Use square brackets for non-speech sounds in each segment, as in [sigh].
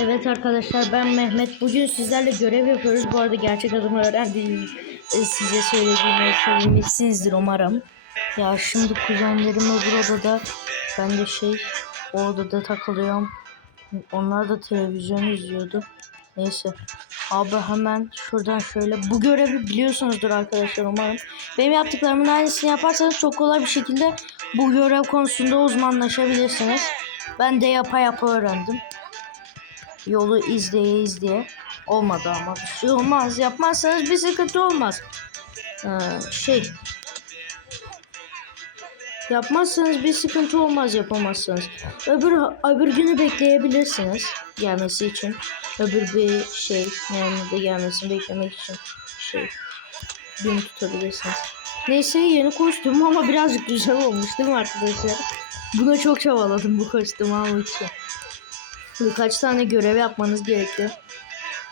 Evet arkadaşlar ben Mehmet. Bugün sizlerle görev yapıyoruz. Bu arada gerçek adımı öğrendiğim e, size söylediğimi söylemişsinizdir umarım. Ya şimdi kuzenlerim öbür odada. Ben de şey o odada takılıyorum. Onlar da televizyon izliyordu. Neyse. Abi hemen şuradan şöyle. Bu görevi biliyorsunuzdur arkadaşlar umarım. Benim yaptıklarımın aynısını yaparsanız çok kolay bir şekilde bu görev konusunda uzmanlaşabilirsiniz. Ben de yapa yapa öğrendim yolu izleye izleye olmadı ama bir şey olmaz. Yapmazsanız bir sıkıntı olmaz. Ee, şey yapmazsanız bir sıkıntı olmaz yapamazsanız öbür öbür günü bekleyebilirsiniz gelmesi için. Öbür bir şey yani de gelmesini beklemek için şey gün tutabilirsiniz. Neyse yeni kostüm ama birazcık güzel olmuş değil mi arkadaşlar? Buna çok çabaladım bu kostümü almak için Birkaç tane görev yapmanız gerekiyor.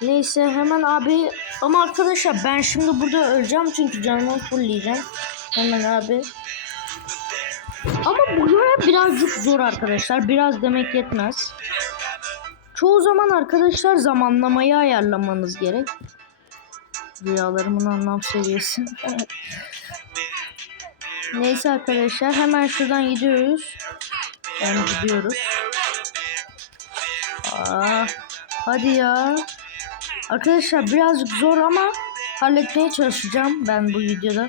Neyse hemen abi ama arkadaşlar ben şimdi burada öleceğim çünkü canımı fullleyeceğim. Hemen abi. Ama bu görev birazcık zor arkadaşlar. Biraz demek yetmez. Çoğu zaman arkadaşlar zamanlamayı ayarlamanız gerek. Rüyalarımın anlam seviyesi. Neyse arkadaşlar hemen şuradan gidiyoruz. Yani gidiyoruz. Aa, hadi ya. Arkadaşlar birazcık zor ama halletmeye çalışacağım ben bu videoda.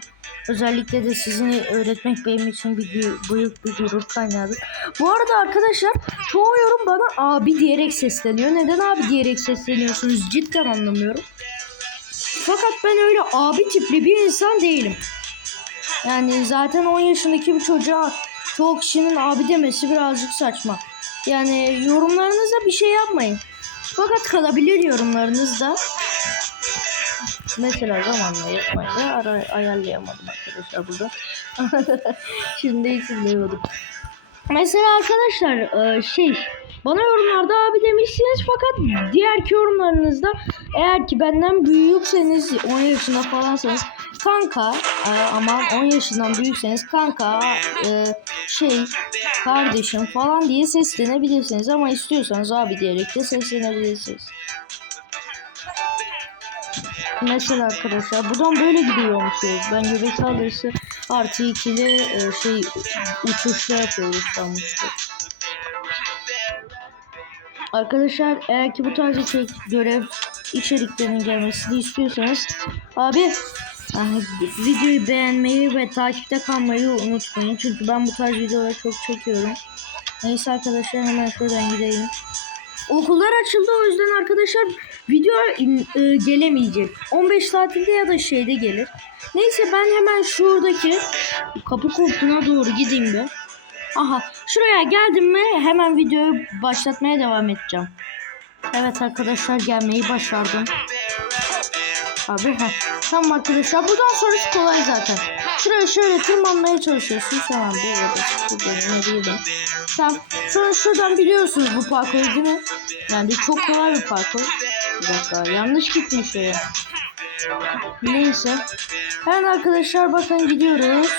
Özellikle de sizin öğretmek benim için bir büyük bir gurur kaynağıdır. Bu arada arkadaşlar çoğu yorum bana abi diyerek sesleniyor. Neden abi diyerek sesleniyorsunuz cidden anlamıyorum. Fakat ben öyle abi tipli bir insan değilim. Yani zaten 10 yaşındaki bir çocuğa çoğu kişinin abi demesi birazcık saçma. Yani yorumlarınızda bir şey yapmayın. Fakat kalabilir yorumlarınızda. Mesela zamanla yapmayı ara- ayarlayamadım arkadaşlar burada. [laughs] Şimdi isimliyordum. Mesela arkadaşlar e, şey bana yorumlarda abi demişsiniz fakat diğer yorumlarınızda eğer ki benden büyükseniz 10 yaşında falansanız kanka e, aman 10 yaşından büyükseniz kanka e, şey kardeşim falan diye seslenebilirsiniz ama istiyorsanız abi diyerek de seslenebilirsiniz. Mesela arkadaşlar buradan böyle gidiyormuşuz. Ben göbek saldırısı artı ikili e, şey uçuşla yapıyoruz sanmıştım. Arkadaşlar eğer ki bu tarz içerik, görev içeriklerinin gelmesini istiyorsanız abi videoyu beğenmeyi ve takipte kalmayı unutmayın. Çünkü ben bu tarz videoları çok çekiyorum. Neyse arkadaşlar hemen şuradan gidelim. Okullar açıldı o yüzden arkadaşlar video e, gelemeyecek. 15 tatilde ya da şeyde gelir. Neyse ben hemen şuradaki kapı koltuğuna doğru gideyim bir. Aha şuraya geldim mi hemen videoyu başlatmaya devam edeceğim. Evet arkadaşlar gelmeyi başardım. Abi heh. Tamam arkadaşlar buradan sonrası kolay zaten. Şuraya şöyle tırmanmaya çalışıyorsun. Tamam bir arada bu bölüme girdim. Tamam. Sonra şuradan biliyorsunuz bu parkuru değil mi? Yani çok kolay bir parkur. Bir dakika yanlış gitmiş ya. Neyse. Hemen arkadaşlar bakın gidiyoruz.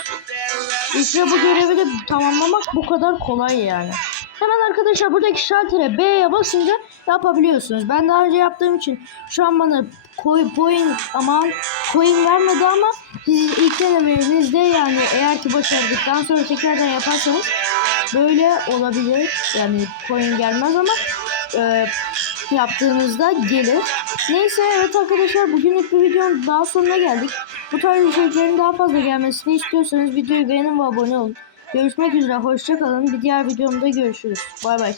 İşte bu görevi de tamamlamak bu kadar kolay yani. Hemen arkadaşlar buradaki şaltere B'ye basınca yapabiliyorsunuz. Ben daha önce yaptığım için şu an bana coin, coin aman coin vermedi ama siz ilk denemenizde yani eğer ki başardıktan sonra tekrardan yaparsanız böyle olabilir. Yani coin gelmez ama e, yaptığınızda gelir. Neyse evet arkadaşlar bugünlük bir videonun daha sonuna geldik. Bu tarz içeriklerin daha fazla gelmesini istiyorsanız videoyu beğenin ve abone olun. Görüşmek üzere hoşçakalın. Bir diğer videomda görüşürüz. Bay bay.